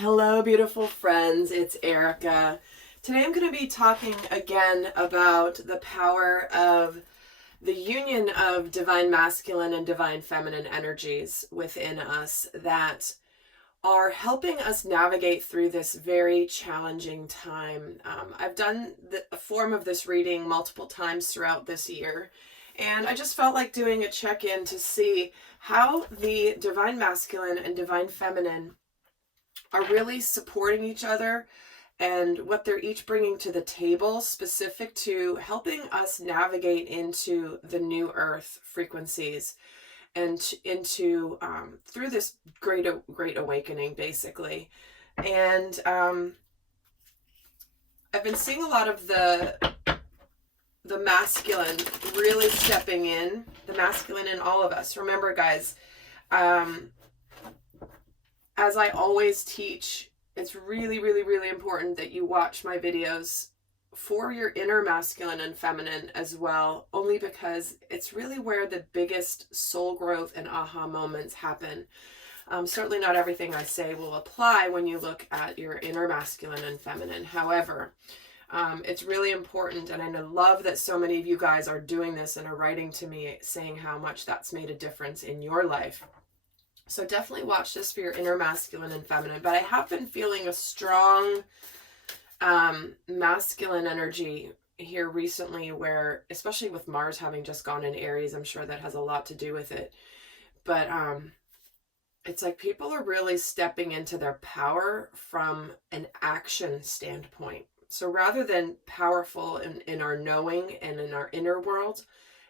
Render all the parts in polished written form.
Hello, beautiful friends. It's Erika. Today I'm going to be talking again about the power of the union of divine masculine and divine feminine energies within us that are helping us navigate through this very challenging time. I've done a form of this reading multiple times throughout this year, and I just felt like doing a check-in to see how the divine masculine and divine feminine are really supporting each other and what they're each bringing to the table specific to helping us navigate into the new earth frequencies and into through this great awakening, basically. And I've been seeing a lot of the masculine really stepping in, the masculine in all of us. Remember, guys, as I always teach, it's really, really, really important that you watch my videos for your inner masculine and feminine as well, only because it's really where the biggest soul growth and aha moments happen. Certainly not everything I say will apply when you look at your inner masculine and feminine. However, it's really important, and I love that so many of you guys are doing this and are writing to me saying how much that's made a difference in your life. So definitely watch this for your inner masculine and feminine. But I have been feeling a strong masculine energy here recently where, especially with Mars having just gone in Aries, I'm sure that has a lot to do with it. But it's like people are really stepping into their power from an action standpoint. So rather than powerful in our knowing and in our inner world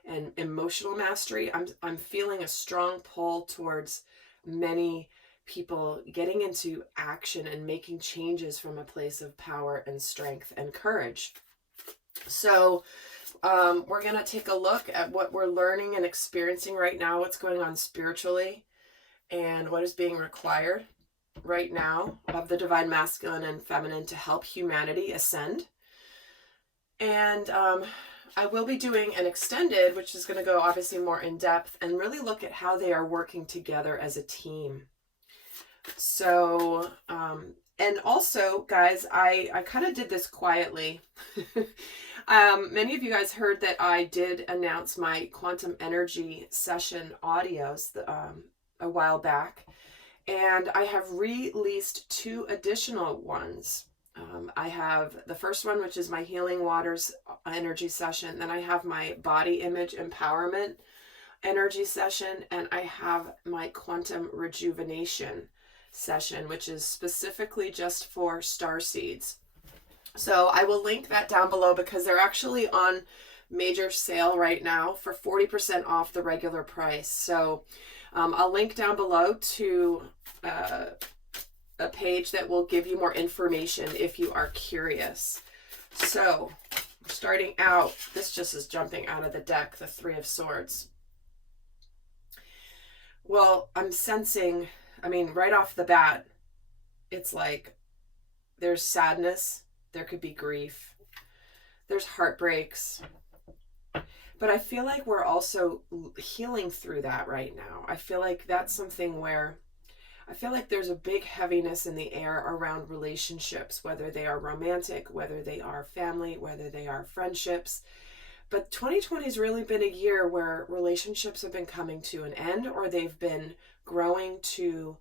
and emotional mastery, I'm feeling a strong pull towards many people getting into action and making changes from a place of power and strength and courage. So we're going to take a look at what we're learning and experiencing right now, what's going on spiritually, and what is being required right now of the divine masculine and feminine to help humanity ascend. And I will be doing an extended, which is going to go obviously more in depth and really look at how they are working together as a team. So, and also, guys, I kind of did this quietly. Many of you guys heard that I did announce my quantum energy session audios a while back, and I have released 2 additional ones. I have the first one, which is my Healing Waters energy session. Then I have my Body Image Empowerment energy session. And I have my Quantum Rejuvenation session, which is specifically just for starseeds. So I will link that down below because they're actually on major sale right now for 40% off the regular price. So I'll link down below to a page that will give you more information if you are curious. So, starting out, this just is jumping out of the deck, the 3 of Swords. Well, I'm sensing, right off the bat, it's like there's sadness, there could be grief, there's heartbreaks, but I feel like we're also healing through that right now. I feel like that's something where I feel like there's a big heaviness in the air around relationships, whether they are romantic, whether they are family, whether they are friendships. But 2020 has really been a year where relationships have been coming to an end, or they've been growing to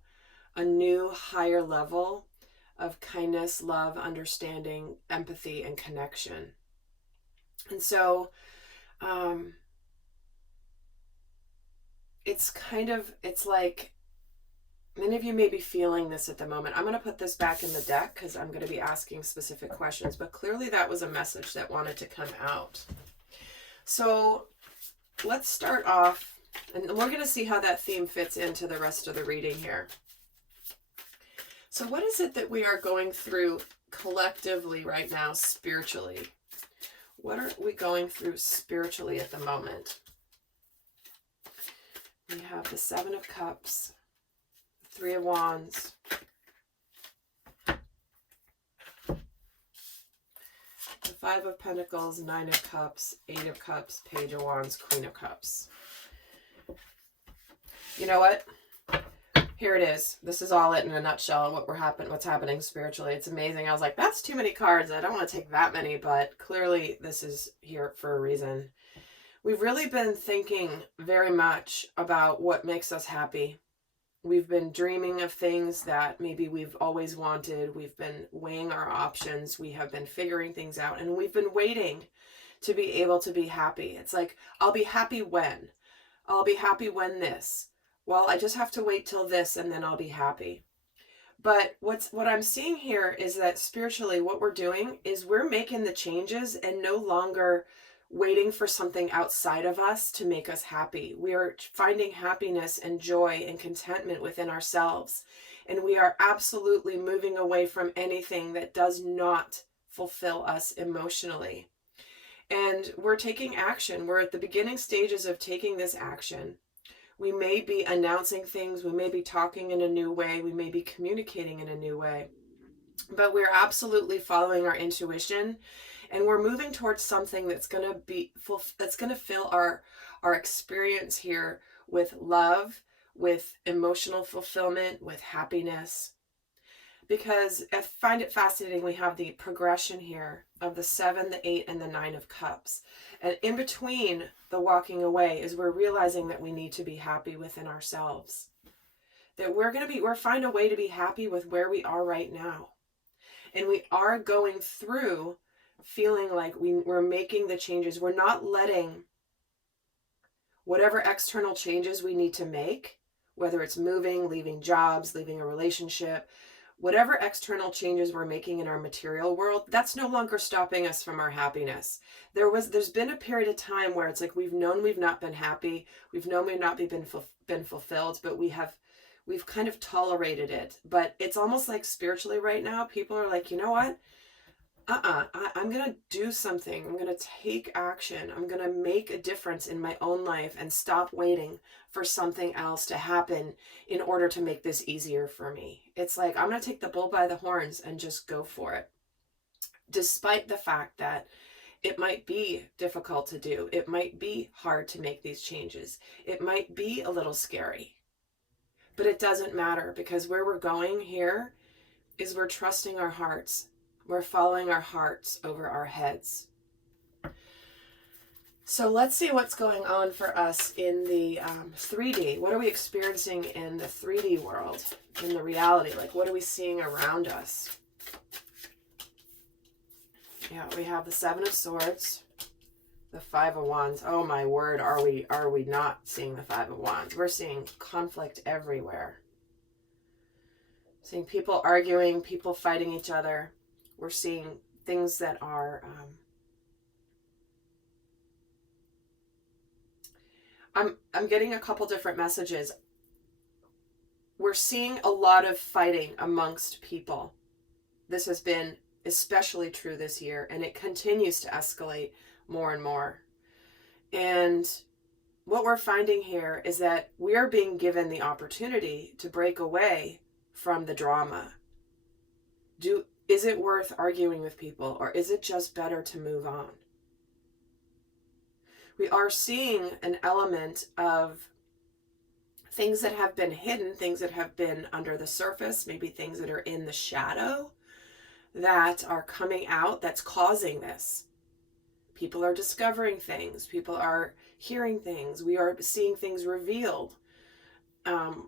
a new higher level of kindness, love, understanding, empathy, and connection. And so it's like, many of you may be feeling this at the moment. I'm going to put this back in the deck because I'm going to be asking specific questions, but clearly that was a message that wanted to come out. So let's start off, and we're going to see how that theme fits into the rest of the reading here. So what is it that we are going through collectively right now, spiritually? What are we going through spiritually at the moment? We have the 7 of Cups, 3 of Wands, the 5 of Pentacles, 9 of Cups, 8 of Cups, Page of Wands, Queen of Cups. You know what? Here it is. This is all it in a nutshell, what's happening spiritually. It's amazing. I was like, that's too many cards. I don't want to take that many, but clearly this is here for a reason. We've really been thinking very much about what makes us happy. We've been dreaming of things that maybe we've always wanted. We've been weighing our options. We have been figuring things out, and we've been waiting to be able to be happy. It's like, I'll be happy when? I'll be happy when this. Well, I just have to wait till this and then I'll be happy. But what I'm seeing here is that spiritually what we're doing is we're making the changes and no longer waiting for something outside of us to make us happy. We are finding happiness and joy and contentment within ourselves. And we are absolutely moving away from anything that does not fulfill us emotionally. And we're taking action. We're at the beginning stages of taking this action. We may be announcing things. We may be talking in a new way. We may be communicating in a new way. But we're absolutely following our intuition, and we're moving towards something that's going to fill our experience here with love, with emotional fulfillment, with happiness. Because I find it fascinating, we have the progression here of the 7, the 8, and the 9 of Cups. And in between the walking away is we're realizing that we need to be happy within ourselves. That we're find a way to be happy with where we are right now. And we are going through feeling like we're making the changes. We're not letting whatever external changes we need to make, whether it's moving, leaving jobs, leaving a relationship, whatever external changes we're making in our material world, that's no longer stopping us from our happiness. There's been a period of time where it's like we've known we've not been happy, we've known we've not been fulfilled, but we've kind of tolerated it. But it's almost like spiritually right now, people are like, you know what? I'm going to do something. I'm going to take action. I'm going to make a difference in my own life and stop waiting for something else to happen in order to make this easier for me. It's like, I'm going to take the bull by the horns and just go for it. Despite the fact that it might be difficult to do. It might be hard to make these changes. It might be a little scary. But it doesn't matter, because where we're going here is we're trusting our hearts. We're following our hearts over our heads. So let's see what's going on for us in the 3D. What are we experiencing in the 3D world, in the reality? Like, what are we seeing around us? Yeah, we have the 7 of Swords, the 5 of Wands. Oh my word, are we not seeing the 5 of Wands? We're seeing conflict everywhere. Seeing people arguing, people fighting each other. We're seeing things that are, I'm getting a couple different messages. We're seeing a lot of fighting amongst people. This has been especially true this year, and it continues to escalate more and more. And what we're finding here is that we are being given the opportunity to break away from the drama. Is it worth arguing with people, or is it just better to move on? We are seeing an element of things that have been hidden, things that have been under the surface, maybe things that are in the shadow that are coming out that's causing this. People are discovering things. People are hearing things. We are seeing things revealed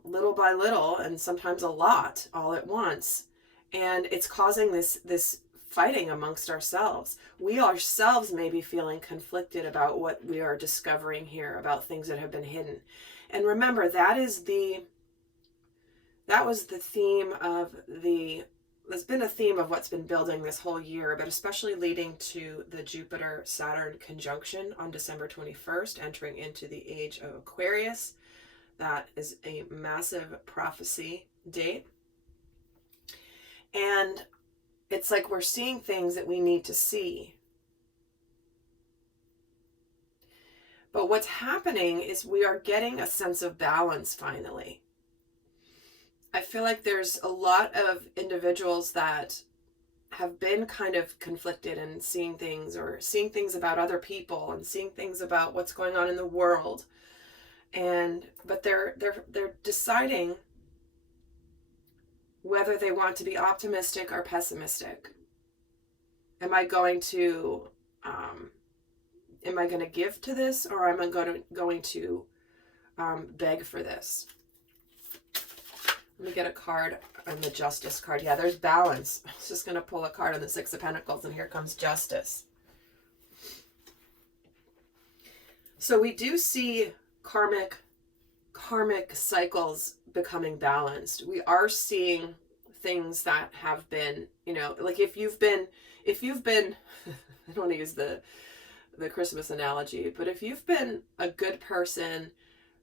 little by little, and sometimes a lot all at once. And it's causing this fighting amongst ourselves. We ourselves may be feeling conflicted about what we are discovering here, about things that have been hidden. And remember, that was the theme of there's been a theme of what's been building this whole year, but especially leading to the Jupiter-Saturn conjunction on December 21st, entering into the age of Aquarius. That is a massive prophecy date. And it's like we're seeing things that we need to see. But what's happening is we are getting a sense of balance finally. I feel like there's a lot of individuals that have been kind of conflicted and seeing things about other people and seeing things about what's going on in the world. But they're deciding whether they want to be optimistic or pessimistic. Am I going to give to this, or am I going to beg for this? Let me get a card on the Justice card. Yeah, there's balance. I was just going to pull a card on the Six of Pentacles, and here comes Justice. So we do see karmic cycles becoming balanced. We are seeing things that have been, like if you've been, I don't want to use the Christmas analogy, but if you've been a good person,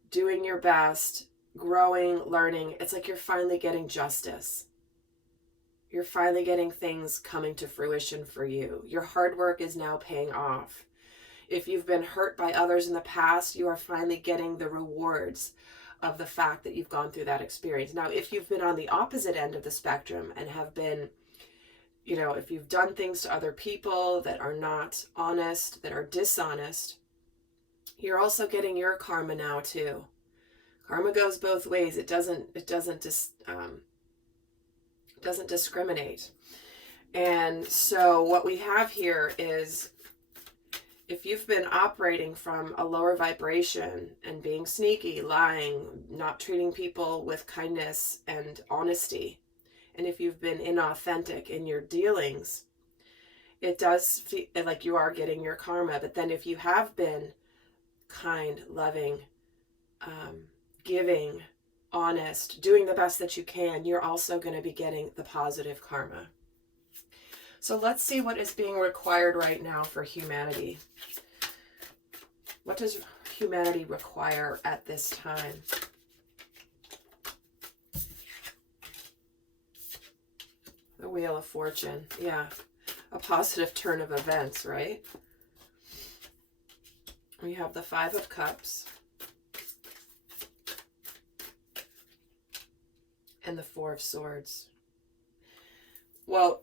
doing your best, growing, learning, it's like you're finally getting justice. You're finally getting things coming to fruition for you. Your hard work is now paying off. If you've been hurt by others in the past, you are finally getting the rewards of the fact that you've gone through that experience. Now, if you've been on the opposite end of the spectrum and have been, if you've done things to other people that are not honest, that are dishonest, you're also getting your karma now too. Karma goes both ways. It doesn't discriminate. And so what we have here is, if you've been operating from a lower vibration and being sneaky, lying, not treating people with kindness and honesty, and if you've been inauthentic in your dealings, it does feel like you are getting your karma. But then if you have been kind, loving, giving, honest, doing the best that you can, you're also going to be getting the positive karma. So let's see what is being required right now for humanity. What does humanity require at this time? The Wheel of Fortune. Yeah. A positive turn of events, right? We have the Five of Cups. And the Four of Swords. Well,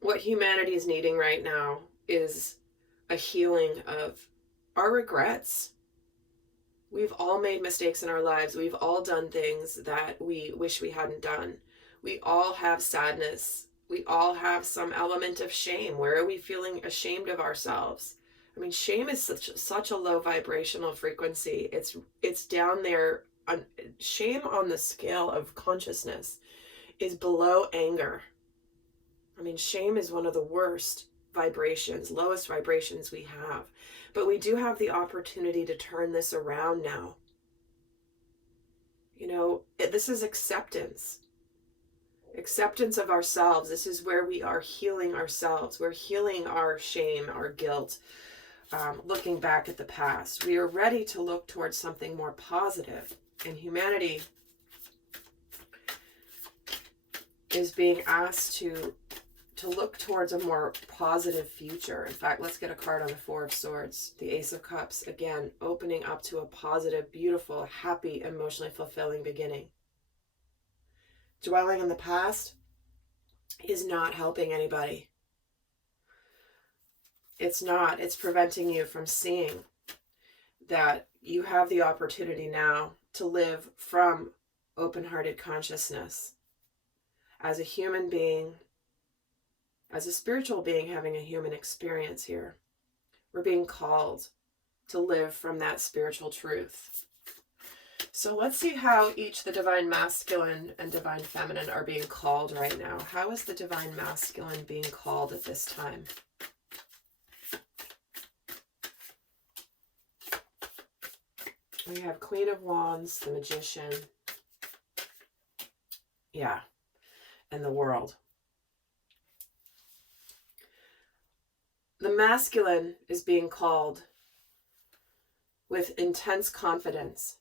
what humanity is needing right now is a healing of our regrets. We've all made mistakes in our lives. We've all done things that we wish we hadn't done. We all have sadness. We all have some element of shame. Where are we feeling ashamed of ourselves? I mean, shame is such a low vibrational frequency. It's down there. Shame on the scale of consciousness is below anger. I mean, shame is one of the worst vibrations, lowest vibrations we have. But we do have the opportunity to turn this around now. This is acceptance. Acceptance of ourselves. This is where we are healing ourselves. We're healing our shame, our guilt, looking back at the past. We are ready to look towards something more positive. And humanity is being asked to look towards a more positive future. In fact, let's get a card on the Four of Swords. The Ace of Cups, again, opening up to a positive, beautiful, happy, emotionally fulfilling beginning. Dwelling in the past is not helping anybody. It's not. It's preventing you from seeing that you have the opportunity now to live from open-hearted consciousness. As a human being, as a spiritual being having a human experience here, we're being called to live from that spiritual truth. So let's see how each the divine masculine and divine feminine are being called right now. How is the divine masculine being called at this time? We have Queen of Wands, the Magician, yeah, and the World. The masculine is being called with intense confidence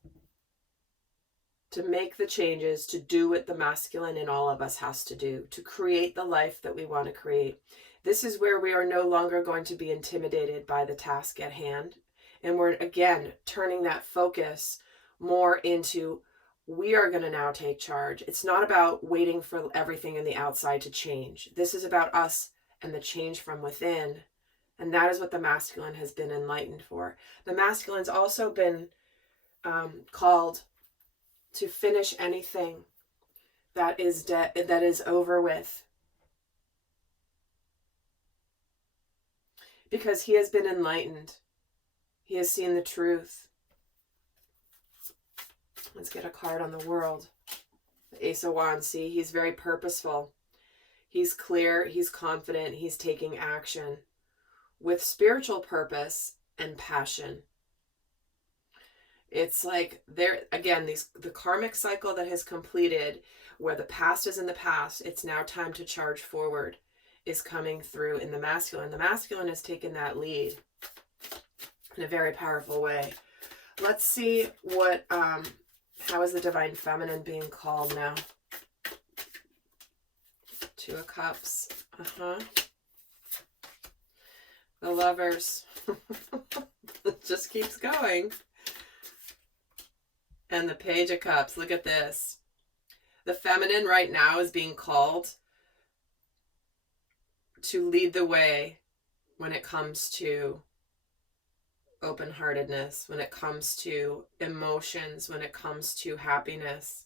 to make the changes, to do what the masculine in all of us has to do, to create the life that we want to create. This is where we are no longer going to be intimidated by the task at hand. And we're, again, turning that focus more into, we are going to now take charge. It's not about waiting for everything in the outside to change. This is about us and the change from within. And that is what the masculine has been enlightened for. The masculine's also been called to finish anything that is that is over with. Because he has been enlightened. He has seen the truth. Let's get a card on the world. The Ace of Wands. See, he's very purposeful. He's clear. He's confident. He's taking action with spiritual purpose and passion. It's like there again, the karmic cycle that has completed, where the past is in the past, it's now time to charge forward, is coming through in the masculine. The masculine has taken that lead in a very powerful way. Let's see what how is the divine feminine being called now? Two of Cups. The Lovers. It just keeps going. And the Page of Cups. Look at this. The feminine right now is being called to lead the way when it comes to open-heartedness, when it comes to emotions, when it comes to happiness,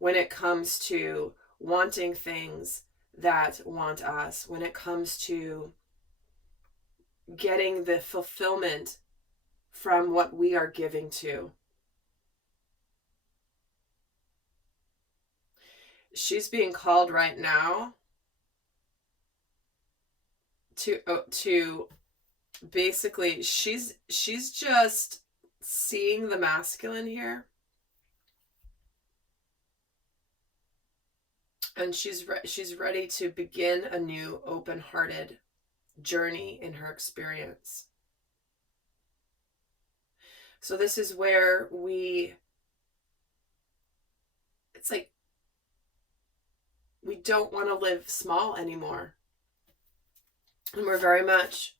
when it comes to wanting things that want us, when it comes to getting the fulfillment from what we are giving to. She's being called right now to basically, she's just seeing the masculine here, and she's ready to begin a new open-hearted journey in her experience. So this is where it's like we don't want to live small anymore. And we're very much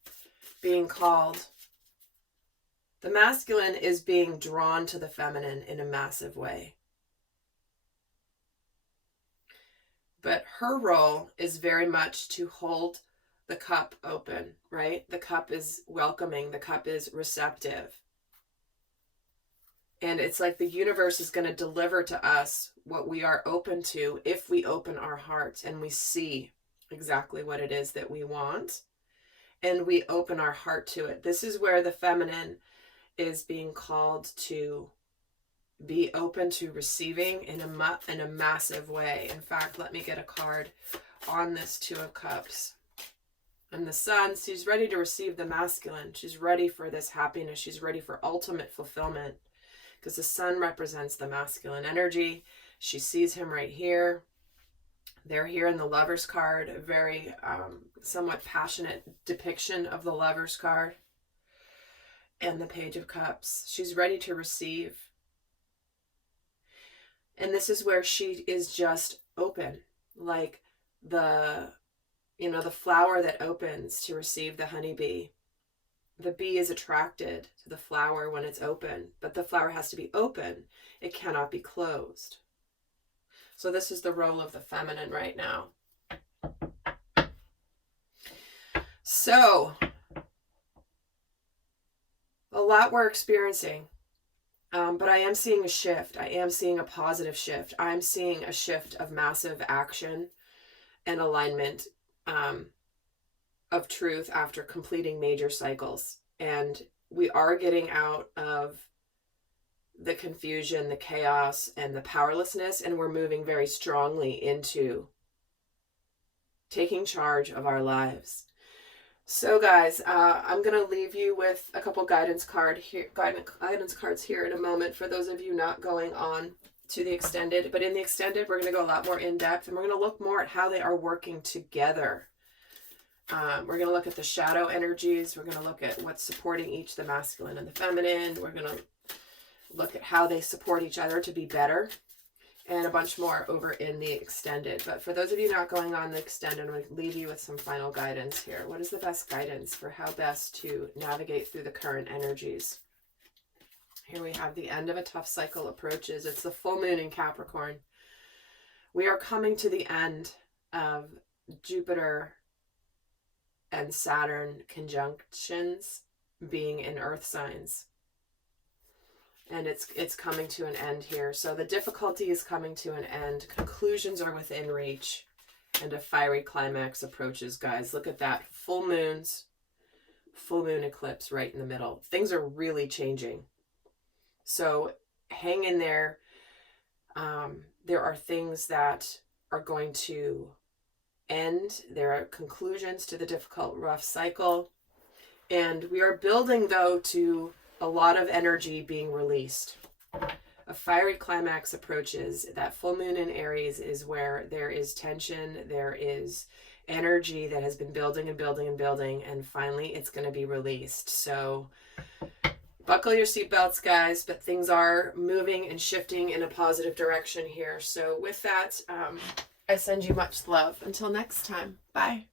being called. The masculine is being drawn to the feminine in a massive way. But her role is very much to hold the cup open, right? The cup is welcoming. The cup is receptive. And it's like the universe is going to deliver to us what we are open to if we open our hearts and we see exactly what it is that we want and we open our heart to it. This is where the feminine is being called to be open to receiving in a massive way. In fact, let me get a card on this Two of Cups. And the Sun, she's ready to receive the masculine. She's ready for this happiness. She's ready for ultimate fulfillment. Because the Sun represents the masculine energy. She sees him right here. They're here in the Lovers card, a very somewhat passionate depiction of the Lovers card. And the Page of Cups. She's ready to receive. And this is where she is just open, like the flower that opens to receive the honeybee. The bee is attracted to the flower when it's open, but the flower has to be open. It cannot be closed. So this is the role of the feminine right now. So, a lot we're experiencing, but I am seeing a shift. I am seeing a positive shift. I'm seeing a shift of massive action and alignment of truth after completing major cycles. And we are getting out of the confusion, the chaos, and the powerlessness, and we're moving very strongly into taking charge of our lives. So guys, I'm going to leave you with a couple guidance cards here in a moment for those of you not going on to the extended. But in the extended, we're going to go a lot more in depth, and we're going to look more at how they are working together. We're going to look at the shadow energies. We're going to look at what's supporting each, the masculine and the feminine. We're going to look at how they support each other to be better, and a bunch more over in the extended. But for those of you not going on the extended, I'm going to leave you with some final guidance here. What is the best guidance for how best to navigate through the current energies? Here we have the end of a tough cycle approaches. It's the full moon in Capricorn. We are coming to the end of Jupiter and Saturn conjunctions being in earth signs. and it's coming to an end here. So the difficulty is coming to an end. Conclusions are within reach, and a fiery climax approaches, guys. Look at that. Full moon eclipse right in the middle. Things are really changing. So hang in there. There are things that are going to end. There are conclusions to the difficult, rough cycle. And we are building, though, to a lot of energy being released. A fiery climax approaches. That full moon in Aries is where there is tension, there is energy that has been building and building and building, and finally it's going to be released. So buckle your seatbelts, guys, but things are moving and shifting in a positive direction here. So with that, I send you much love. Until next time, bye.